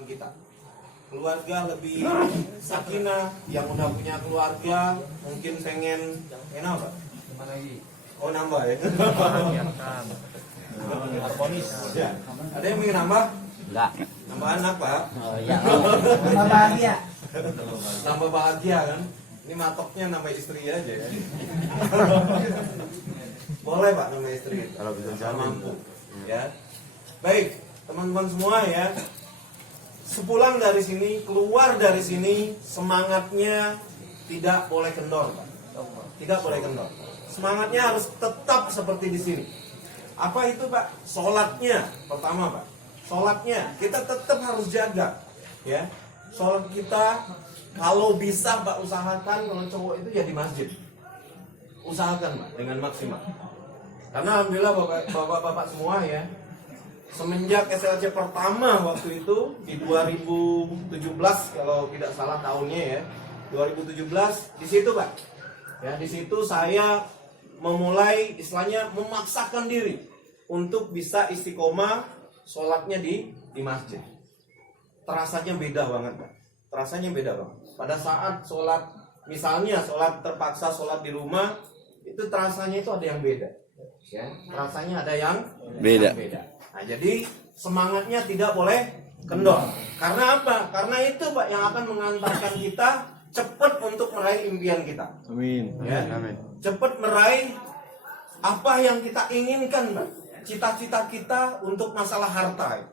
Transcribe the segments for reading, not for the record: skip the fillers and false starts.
pasangan kita. Keluarga lebih sakinah, yang udah punya keluarga mungkin pengen apa? Oh nambah ya? Harmonis. Ya. Ada yang ingin nambah? Enggak. Nambah anak Pak? Oh iya. Tambah bahagia. Nambah bahagia kan? Ini matoknya nambah istri aja ya. Boleh Pak nambah istri kalau bisa mampu. Ya. Baik, teman-teman semua ya. Sepulang dari sini, keluar dari sini, semangatnya tidak boleh kendor, Pak. Tidak boleh kendor. Semangatnya harus tetap seperti di sini. Apa itu, Pak? Sholatnya, pertama, Pak. Sholatnya kita tetap harus jaga, ya. Sholat kita kalau bisa, Pak, usahakan kalau cowok itu ya di masjid. Usahakan, Pak, dengan maksimal. Karena alhamdulillah bapak-bapak semua ya. Semenjak SLC pertama waktu itu di 2017 kalau tidak salah tahunnya ya, 2017 di situ Pak. Ya, di situ saya memulai istilahnya memaksakan diri untuk bisa istiqomah sholatnya di masjid. Terasanya beda banget Pak. Terasanya beda banget. Pada saat sholat, misalnya sholat terpaksa sholat di rumah, itu terasanya itu ada yang beda. Ya, rasanya ada yang beda. Nah, jadi semangatnya tidak boleh kendor. Karena apa? Karena itu Pak yang akan mengantarkan kita cepat untuk meraih impian kita. Amin. Ya. Amin. Cepat meraih apa yang kita inginkan, Pak. Cita-cita kita untuk masalah harta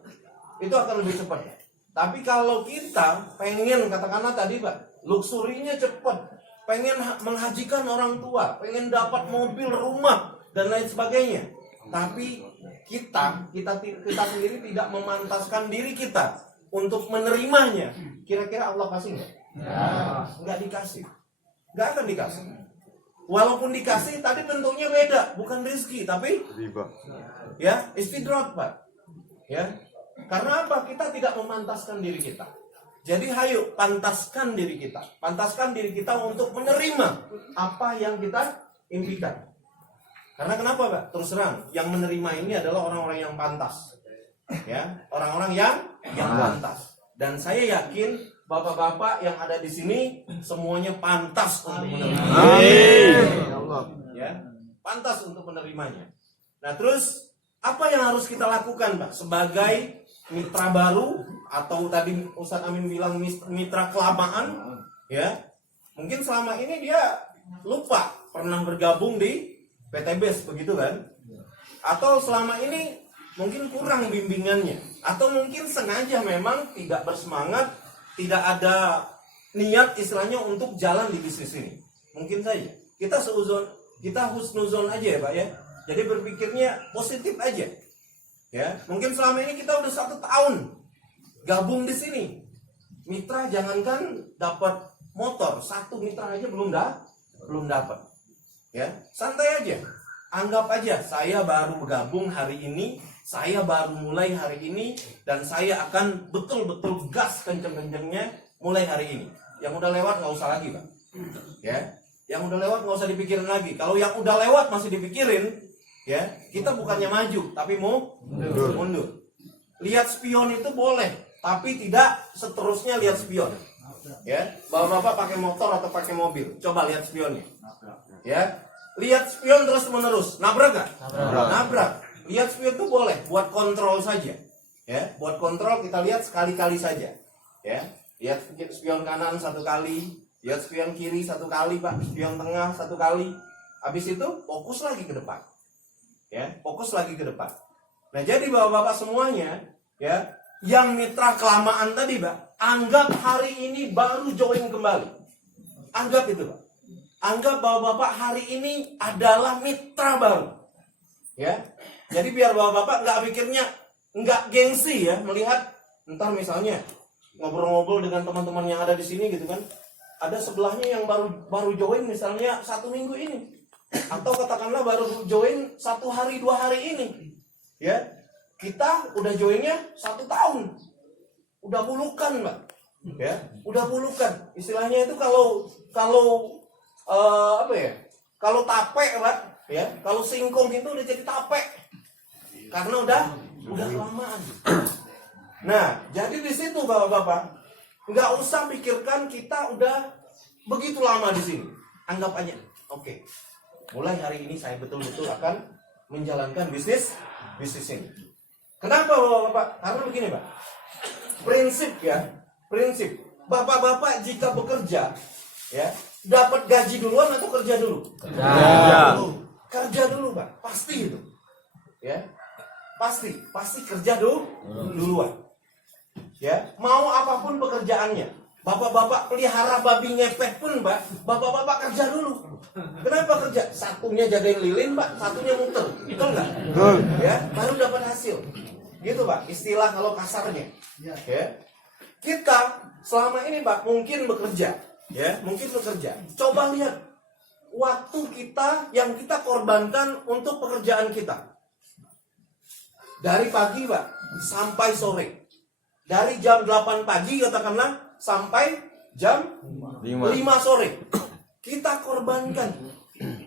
itu akan lebih cepat. Tapi kalau kita pengen katakanlah tadi Pak, luksurinya cepat, pengen menghajikan orang tua, pengen dapat mobil, rumah dan lain sebagainya. Tapi kita sendiri tidak memantaskan diri kita untuk menerimanya. Kira-kira Allah kasih nggak? Nggak dikasih, nggak akan dikasih. Walaupun dikasih, tadi bentuknya beda, bukan rezeki, tapi ya istidrak Pak. Ya, karena apa? Kita tidak memantaskan diri kita. Jadi hayo pantaskan diri kita, pantaskan diri kita untuk menerima apa yang kita impikan. Karena kenapa Pak? Terus terang, yang menerima ini adalah orang-orang yang pantas. Ya, orang-orang yang pantas. Dan saya yakin bapak-bapak yang ada di sini semuanya pantas untuk menerima. Ya, pantas untuk menerimanya. Nah, terus apa yang harus kita lakukan, Pak? Sebagai mitra baru atau tadi Ustadz Amin bilang mitra kelamaan, ya. Mungkin selama ini dia lupa pernah bergabung di PTBS begitu kan? Atau selama ini mungkin kurang bimbingannya, atau mungkin sengaja memang tidak bersemangat, tidak ada niat istilahnya untuk jalan di bisnis ini. Mungkin saja kita husnuzon aja ya Pak ya. Jadi berpikirnya positif aja. Ya, mungkin selama ini kita udah 1 tahun gabung di sini. Mitra jangankan dapat motor, 1 mitra aja belum dapat. Ya, santai aja. Anggap aja saya baru bergabung hari ini, saya baru mulai hari ini, dan saya akan betul-betul gas kenceng-kencengnya mulai hari ini. Yang udah lewat nggak usah lagi Pak. Ya, yang udah lewat nggak usah dipikirin lagi. Kalau yang udah lewat masih dipikirin, ya kita bukannya maju, tapi mau mundur. Lihat spion itu boleh, tapi tidak seterusnya lihat spion. Ya, bapak-bapak pakai motor atau pakai mobil, coba lihat spionnya. Ya, lihat spion terus menerus, nabrak gak? Nabrak. Lihat spion itu boleh, buat kontrol saja. Ya, buat kontrol kita lihat sekali-kali saja. Ya, lihat spion kanan 1 kali, lihat spion kiri 1 kali Pak, spion tengah 1 kali. Habis itu fokus lagi ke depan. Ya, fokus lagi ke depan. Nah, jadi bapak-bapak semuanya, ya, yang mitra kelamaan tadi Pak, anggap hari ini baru join kembali. Anggap itu Pak. Anggap bapak-bapak hari ini adalah mitra baru. Ya. Jadi biar bapak-bapak nggak pikirnya, nggak gengsi ya melihat entar misalnya ngobrol-ngobrol dengan teman-teman yang ada di sini gitu kan. Ada sebelahnya yang baru join misalnya 1 minggu ini. Atau katakanlah baru join 1 hari 2 hari ini. Ya. Kita udah joinnya 1 tahun. Udah pulukan, Mbak. Ya, udah pulukan. Istilahnya itu kalau apa ya? Kalau tape, Pak, ya. Kalau singkong itu udah jadi tape. Karena udah kelamaan. Nah, jadi di situ bapak-bapak, nggak usah pikirkan kita udah begitu lama di sini. Anggap aja, oke, mulai hari ini saya betul-betul akan menjalankan bisnis ini. Kenapa bapak-bapak? Karena begini pak, prinsip. Bapak-bapak jika bekerja, ya dapat gaji duluan atau kerja dulu? Kerja dulu pak, pasti itu, ya pasti kerja duluan. Ya, mau apapun pekerjaannya, bapak-bapak pelihara babi ngepet pun pak, bapak-bapak kerja dulu. Kenapa kerja? Satunya jagain lilin pak, satunya muter, betul nggak? Ya, baru dapat hasil. Gitu pak, istilah kalau kasarnya. Ya, kita selama ini pak mungkin bekerja, ya mungkin bekerja. Coba lihat waktu kita yang kita korbankan untuk pekerjaan kita. Dari pagi pak sampai sore. Dari jam 8 pagi katakanlah sampai jam 5 sore. Kita korbankan.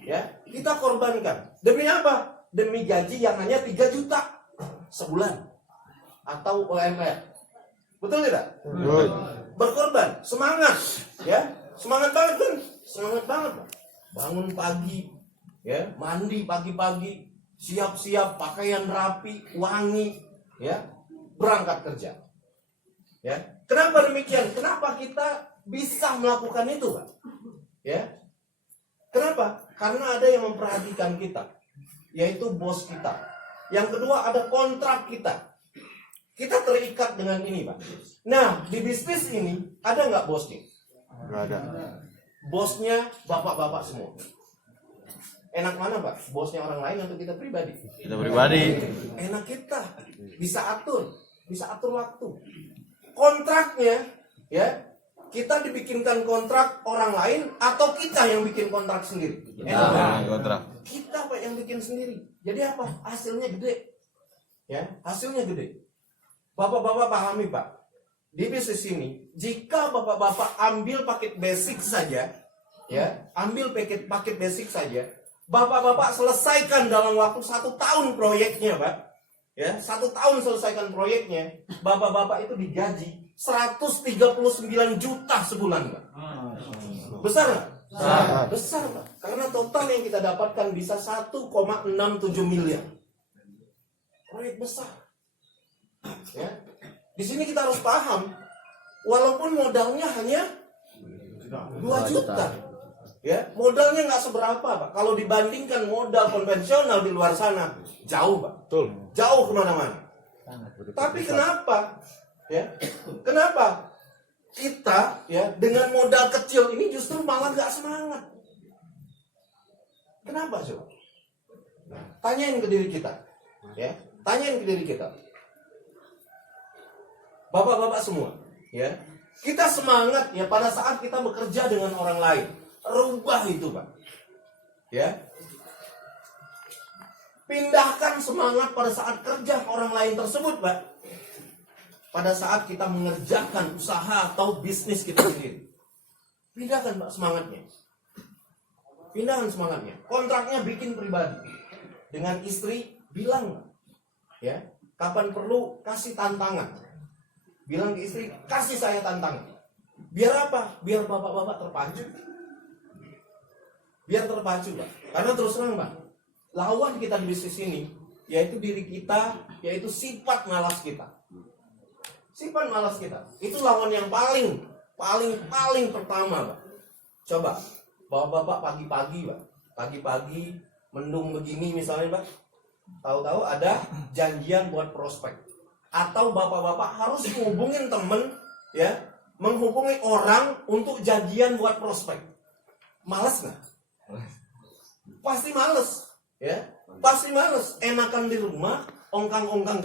Ya, kita korbankan. Demi apa? Demi gaji yang hanya 3 juta sebulan atau UMR. Betul tidak? Berkorban, semangat, ya. Semangat banget kan? Semangat banget. Bangun pagi, ya, mandi pagi-pagi, siap-siap, pakaian rapi, wangi, ya, berangkat kerja. Ya, kenapa demikian? Kenapa kita bisa melakukan itu, Pak? Ya, kenapa? Karena ada yang memperhatikan kita, yaitu bos kita. Yang kedua ada kontrak kita. Kita terikat dengan ini, Pak. Nah, di bisnis ini ada nggak bosnya? Nggak ada. Bosnya bapak-bapak semua. Enak mana, Pak? Bosnya orang lain atau kita pribadi? Kita pribadi. Enak kita. Bisa atur waktu. Kontraknya, ya, kita dibikinkan kontrak orang lain atau kita yang bikin kontrak sendiri? Kontrak. Kita Pak yang bikin sendiri. Jadi apa? Hasilnya gede. Ya, hasilnya gede. Bapak-bapak pahami Pak. Di bisnis ini, jika bapak-bapak ambil paket basic saja, ya, ambil paket basic saja, bapak-bapak selesaikan dalam waktu 1 tahun proyeknya, Pak. Ya, 1 tahun selesaikan proyeknya, bapak-bapak itu digaji 139 juta sebulan, Pak. Besar nggak? Besar, Pak. Karena total yang kita dapatkan bisa 1,67 miliar. Proyek besar. Ya. Di sini kita harus paham, walaupun modalnya hanya 2 juta. Ya, modalnya nggak seberapa, Pak. Kalau dibandingkan modal konvensional di luar sana, jauh, Pak. Betul. Jauh kemana-mana. Tapi kenapa? Ya, kenapa kita ya dengan modal kecil ini justru malah nggak semangat? Kenapa coba? Tanyain ke diri kita. Ya, tanyain ke diri kita. Bapak-bapak semua, ya, kita semangat ya pada saat kita bekerja dengan orang lain. Rubah itu, Pak. Ya. Pindahkan semangat pada saat kerja orang lain tersebut, Pak. Pada saat kita mengerjakan usaha atau bisnis kita sendiri. Pindahkan, Pak, semangatnya. Pindahkan semangatnya. Kontraknya bikin pribadi. Dengan istri bilang, ya, kapan perlu kasih tantangan. Bilang ke istri, kasih saya tantangan. Biar apa? Biar bapak-bapak terpacu. Biar terpacu, Pak. Karena terus terang, Pak, lawan kita di bisnis ini, yaitu diri kita, yaitu sifat malas kita. Sifat malas kita. Itu lawan yang paling pertama, Pak. Coba, bapak-bapak pagi-pagi, Pak. Pagi-pagi, mendung begini misalnya, Pak. Tahu-tahu ada janjian buat prospek. Atau bapak-bapak harus menghubungin temen, ya, menghubungi orang untuk janjian buat prospek. Males nggak? Pasti males, ya, pasti males. Enakan di rumah, ongkang-ongkang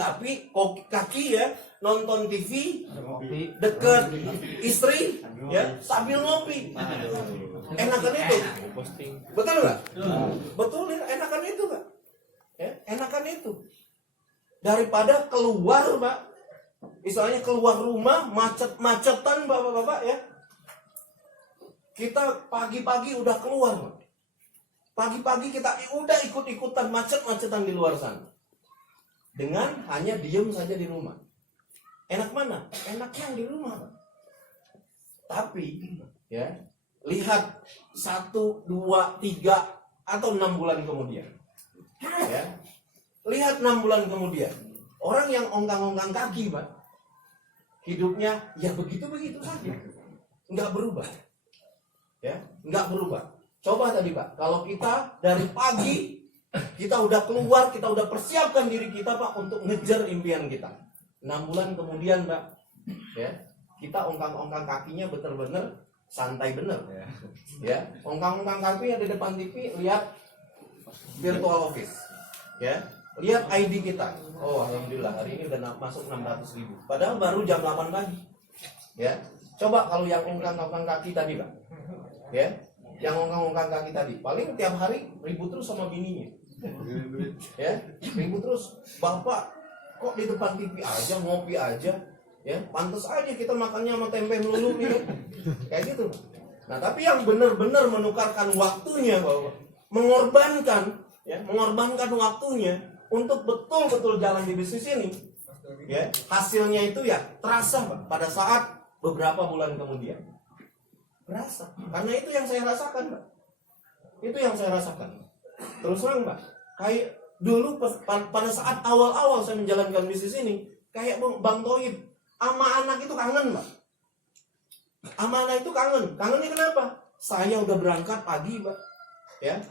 kaki, ya, nonton TV, deket istri, ya, sambil ngopi. Enakan itu, betul nggak? Betul, enakan itu, Pak. Ya, enakan itu. Daripada keluar, Pak. Misalnya keluar rumah, macet-macetan, bapak-bapak, ya. Kita pagi-pagi udah keluar, Pak. Pagi-pagi kita udah ikut-ikutan macet-macetan di luar sana. Dengan hanya diem saja di rumah. Enak mana? Enak yang di rumah, Pak. Tapi ya, lihat 1, 2, 3 atau 6 bulan kemudian. Ya. Lihat 6 bulan kemudian. Orang yang ongkang-ongkang kaki, Pak. Hidupnya ya begitu-begitu saja. Enggak berubah. Ya, enggak berubah. Coba tadi, Pak, kalau kita dari pagi kita udah keluar, kita udah persiapkan diri kita, Pak, untuk ngejar impian kita. 6 bulan kemudian, Pak, ya, kita ongkang-ongkang kakinya bener-bener santai bener. Ya, ongkang-ongkang kaki di depan TV, lihat virtual office. Ya, lihat ID kita. Oh, alhamdulillah hari ini udah masuk 600.000. Padahal baru jam 8 pagi. Ya, coba kalau yang ongkang-ongkang kaki tadi, Pak. Ya, yang ongkang-ongkang kaki tadi, paling tiap hari ribut terus sama bininya. Ya, ribut terus. Bapak kok di depan TV aja, ngopi aja. Ya, pantas aja kita makannya sama tempe melulu nih. Kayak gitu. Nah, tapi yang benar-benar menukarkan waktunya, Bapak, mengorbankan waktunya untuk betul-betul jalan di bisnis ini. Ya, hasilnya itu ya terasa, Pak, pada saat beberapa bulan kemudian. Berasa. Karena itu yang saya rasakan, Pak. Itu yang saya rasakan. Terus terang, Pak, kayak dulu pada saat awal-awal saya menjalankan bisnis ini, kayak Bang Toib, sama anak itu kangen, Pak. Sama anak itu kangen. Kangennya kenapa? Saya udah berangkat pagi, Pak. Ya.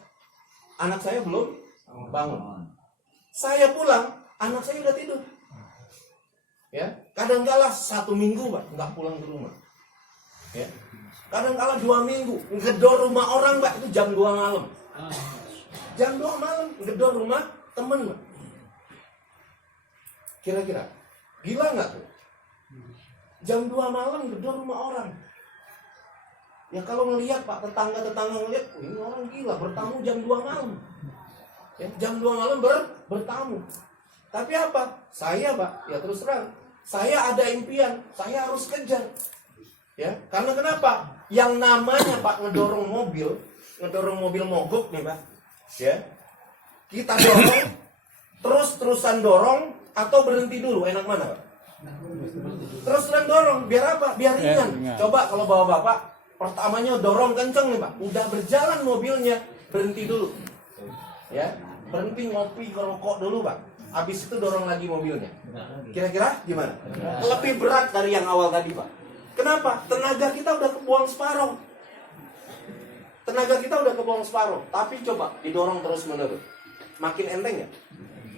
Anak saya belum bangun. Saya pulang, anak saya udah tidur. Ya. Kadang-kala 1 minggu, Pak, nggak pulang ke rumah. Ya. Kadang-kala 2 minggu, ngedor rumah orang, Pak, itu jam 2 malam. Jam 2 malam, ngedor rumah temen, Pak. Kira-kira, gila nggak tuh? Jam 2 malam ngedor rumah orang. Ya kalau ngelihat, Pak, tetangga-tetangga ngelihat, ini orang gila, bertamu jam 2 malam. Ya, jam 2 malam bertamu. Tapi apa? Saya, Pak, ya terus terang, saya ada impian, saya harus kejar. Ya, karena kenapa? Yang namanya, Pak, ngedorong mobil mogok nih, Pak. Ya. Kita dorong, terus-terusan dorong atau berhenti dulu, enak mana, Pak? Terus-terusan dorong, biar apa? Biar ringan. Coba kalau bawa Bapak, pertamanya dorong kenceng nih, Pak. Udah berjalan mobilnya, berhenti dulu. Ya, berhenti ngopi, ngerokok dulu, Pak. Habis itu dorong lagi mobilnya. Kira-kira gimana? Lebih berat dari yang awal tadi, Pak. Kenapa? Tenaga kita udah kebuang separuh. Tapi coba didorong terus menerus. Makin enteng ya?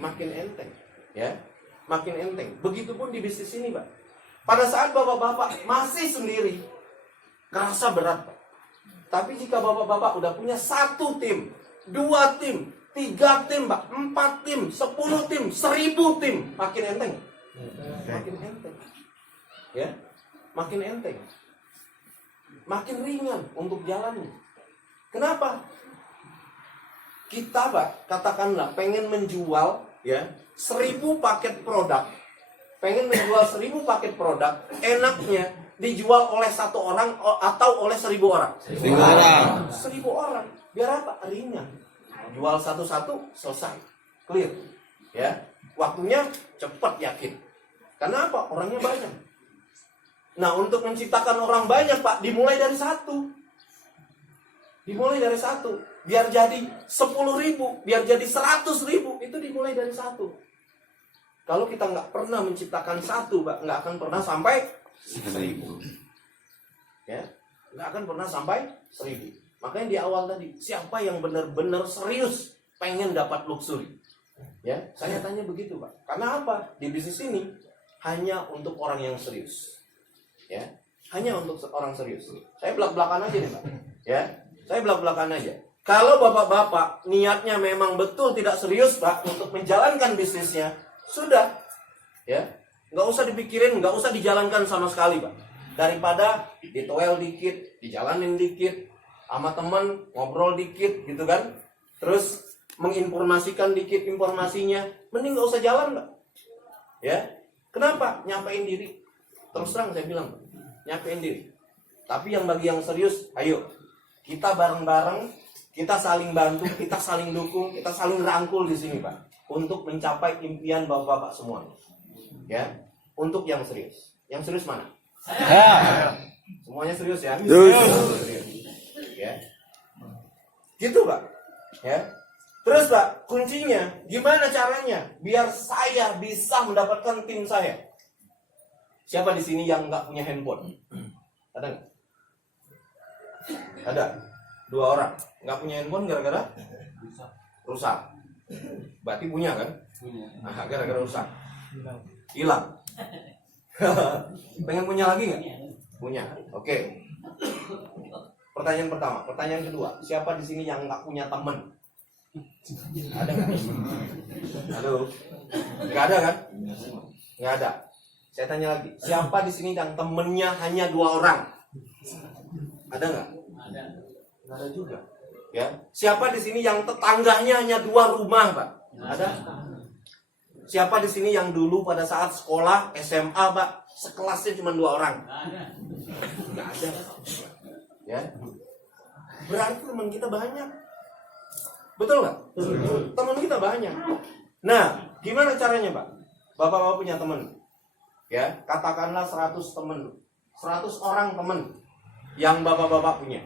Makin enteng. Ya, makin enteng. Begitupun di bisnis ini, Pak. Pada saat bapak-bapak masih sendiri, kerasa berat, Pak. Tapi jika bapak-bapak udah punya 1 tim, 2 tim, 3 tim, Pak, 4 tim, 10 tim, 1000 tim, makin enteng. Makin enteng. Ya. Makin enteng, makin ringan untuk jalannya. Kenapa? Kita, Pak, katakanlah pengen menjual ya 1000 paket produk, enaknya dijual oleh 1 orang atau oleh 1000 orang. 1000 orang, biar apa? Ringan. Jual satu-satu, selesai, clear. Ya, waktunya cepat, yakin. Karena apa? Orangnya banyak. Nah, untuk menciptakan orang banyak, Pak, dimulai dari 1. Biar jadi 10.000, biar jadi 100.000, itu dimulai dari 1. Kalau kita nggak pernah menciptakan 1, Pak, nggak akan pernah sampai 1000. Ya, nggak akan pernah sampai 1000. Makanya di awal tadi, siapa yang benar-benar serius pengen dapat luxury? Ya, saya tanya begitu, Pak. Karena apa? Di bisnis ini hanya untuk orang yang serius. Ya, hanya untuk orang serius. Saya belak-belakan aja nih, Pak. Ya, saya belak-belakan aja. Kalau bapak-bapak niatnya memang betul tidak serius, Pak, untuk menjalankan bisnisnya, sudah, ya, nggak usah dipikirin, nggak usah dijalankan sama sekali, Pak. Daripada ditoel dikit, dijalanin dikit, sama teman ngobrol dikit, gitu kan? Terus menginformasikan dikit informasinya, mending nggak usah jalan, Pak. Ya, kenapa? Nyapain diri. Terus terang saya bilang, nyapain diri. Tapi yang bagi yang serius, ayo kita bareng-bareng, kita saling bantu, kita saling dukung, kita saling rangkul di sini, Pak, untuk mencapai impian bapak-bapak semua. Ya, untuk yang serius. Yang serius mana? Ya. Semuanya serius ya? Serius. Ya. Gitu Pak. Ya. Terus Pak, kuncinya gimana caranya biar saya bisa mendapatkan tim saya? Siapa di sini yang nggak punya handphone? Ada nggak? Ada. 2 orang nggak punya handphone gara-gara rusak. Berarti punya kan? Nah, gara-gara rusak. Hilang. Pengen punya lagi nggak? Punya. Oke. Pertanyaan pertama. Pertanyaan kedua. Siapa di sini yang nggak punya teman? Ada nggak? Halo. Nggak ada kan? Nggak ada. Saya tanya lagi. Siapa di sini yang temennya hanya 2 orang? Ada nggak? Nggak ada juga. Ya. Siapa di sini yang tetangganya hanya 2 rumah, Pak? Ada? Siapa di sini yang dulu pada saat sekolah SMA, Pak, sekelasnya cuma 2 orang? Nggak ada. Ya. Berarti teman kita banyak. Betul nggak? Teman kita banyak. Nah, gimana caranya, Pak? Bapak-bapak punya teman. Ya, katakanlah 100 teman. 100 orang teman yang bapak-bapak punya.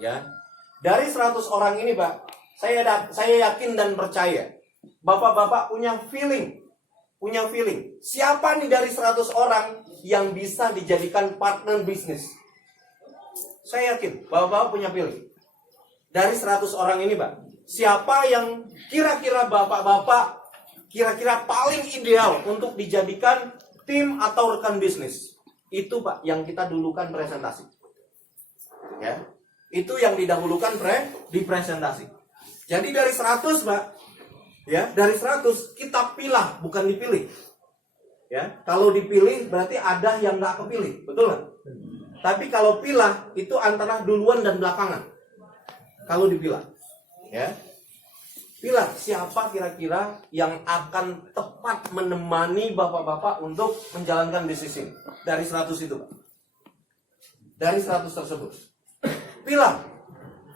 Ya. Dari 100 orang ini, Pak, saya yakin dan percaya bapak-bapak punya feeling. Siapa nih dari 100 orang yang bisa dijadikan partner bisnis? Saya yakin bapak-bapak punya feeling. Dari 100 orang ini, Pak, siapa yang kira-kira bapak-bapak kira-kira paling ideal untuk dijadikan tim atau rekan bisnis? Itu, Pak, yang kita dulukan presentasi. Ya. Itu yang didahulukan di presentasi. Jadi dari 100, Pak, ya, dari 100 kita pilah, bukan dipilih. Ya, kalau dipilih berarti ada yang nggak kepilih, betul nggak? Tapi kalau pilah itu antara duluan dan belakangan. Kalau dipilah, ya, pilah siapa kira-kira yang akan tepat menemani bapak-bapak untuk menjalankan bisnis ini. Dari 100 itu, Pak. Dari 100 tersebut. Pilah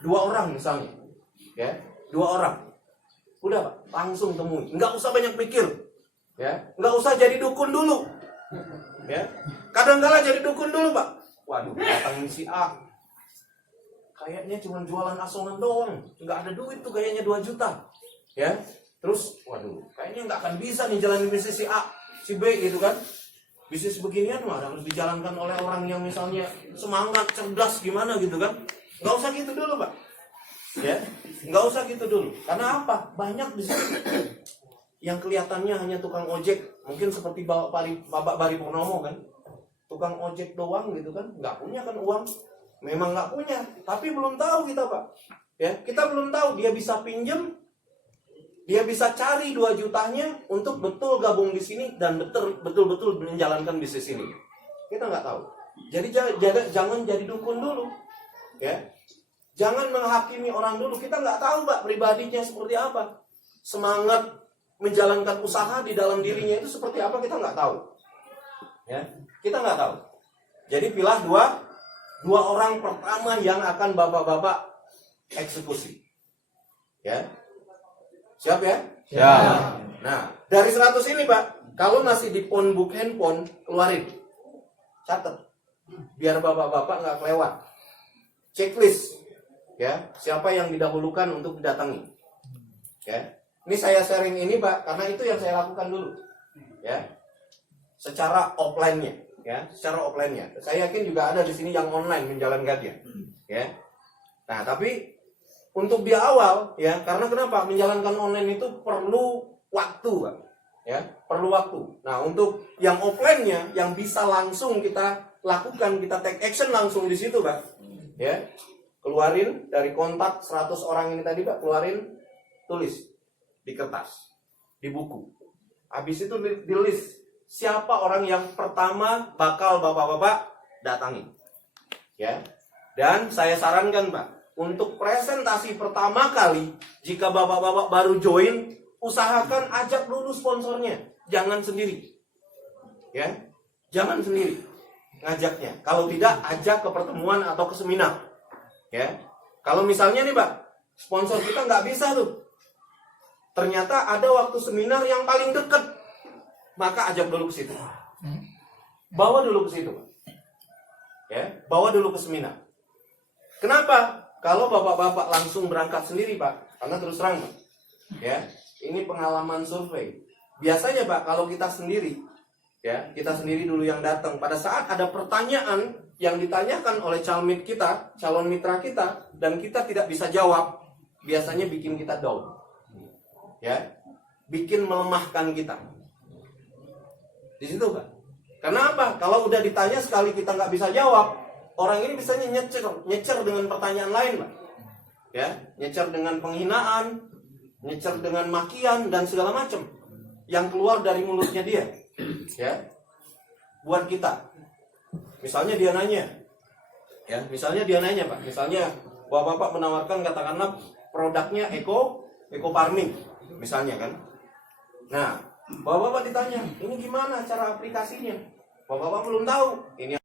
2 orang misalnya, ya, 2 orang. Udah, Pak, langsung temui. Nggak usah banyak pikir, ya, nggak usah jadi dukun dulu, ya. Kadang-kala jadi dukun dulu, Pak. Waduh, datangin si A, kayaknya cuma jualan asongan doang, nggak ada duit tuh, kayaknya 2 juta, ya. Terus, waduh, kayaknya nggak akan bisa nih jalanin bisnis si A, si B gitu kan. Bisnis beginian mah harus dijalankan oleh orang yang misalnya semangat, cerdas gimana gitu kan. Nggak usah gitu dulu, Pak. Ya, nggak usah gitu dulu. Karena apa? Banyak di sini yang kelihatannya hanya tukang ojek, mungkin seperti Bapak Bari Purnomo kan, tukang ojek doang gitu kan, nggak punya kan uang. Memang nggak punya, tapi belum tahu kita, Pak. Ya, kita belum tahu dia bisa pinjem. Dia bisa cari 2 jutanya untuk betul gabung di sini dan betul-betul menjalankan bisnis ini. Kita nggak tahu. Jadi jangan jadi dukun dulu, ya. Jangan menghakimi orang dulu. Kita nggak tahu, Pak, pribadinya seperti apa. Semangat menjalankan usaha di dalam dirinya itu seperti apa, kita nggak tahu. Ya, kita nggak tahu. Jadi pilih 2 orang pertama yang akan bapak-bapak eksekusi. Ya. Siap ya? Siap. Nah, dari 100 ini, Pak, kalau masih di phone book handphone, keluarin. Catat. Biar bapak-bapak nggak kelewat. Checklist. Ya, siapa yang didahulukan untuk didatangi. Ya. Ini saya sharing ini, Pak, karena itu yang saya lakukan dulu. Ya. Secara offline-nya, ya, secara offline-nya. Saya yakin juga ada di sini yang online menjalankannya. Ya. Nah, tapi untuk di awal, ya, karena kenapa? Menjalankan online itu perlu waktu, Pak. Ya, perlu waktu. Nah, untuk yang offline-nya, yang bisa langsung kita lakukan, kita take action langsung di situ, Pak. Ya, keluarin dari kontak 100 orang ini tadi, Pak, keluarin, tulis di kertas, di buku. Habis itu di list siapa orang yang pertama bakal bapak-bapak datangi. Ya, dan saya sarankan, Pak, untuk presentasi pertama kali, jika bapak-bapak baru join, usahakan ajak dulu sponsornya. Jangan sendiri. Ya, jangan sendiri ngajaknya. Kalau tidak, ajak ke pertemuan atau ke seminar. Ya, kalau misalnya nih, Pak, sponsor kita nggak bisa tuh. Ternyata ada waktu seminar yang paling dekat. maka ajak dulu ke situ. Bawa dulu ke situ. Ya, bawa dulu ke seminar. Kenapa? Kalau bapak-bapak langsung berangkat sendiri, Pak, karena terus terang, Pak, ya, ini pengalaman survei. Biasanya, Pak, kalau kita sendiri, ya, kita sendiri dulu yang datang. Pada saat ada pertanyaan yang ditanyakan oleh calon kita, calon mitra kita, dan kita tidak bisa jawab, biasanya bikin kita down, ya, bikin melemahkan kita. Di situ, Pak. Kenapa? Kalau udah ditanya sekali kita nggak bisa jawab, orang ini bisanya nyecer dengan pertanyaan lain, Pak. Ya, nyecer dengan penghinaan, nyecer dengan makian dan segala macam yang keluar dari mulutnya dia. Ya. Buat kita. Misalnya dia nanya. Ya, misalnya dia nanya, Pak. Misalnya Bapak menawarkan katakanlah produknya eco farming misalnya kan. Nah, Bapak ditanya, "Ini gimana cara aplikasinya?" Bapak belum tahu. Ini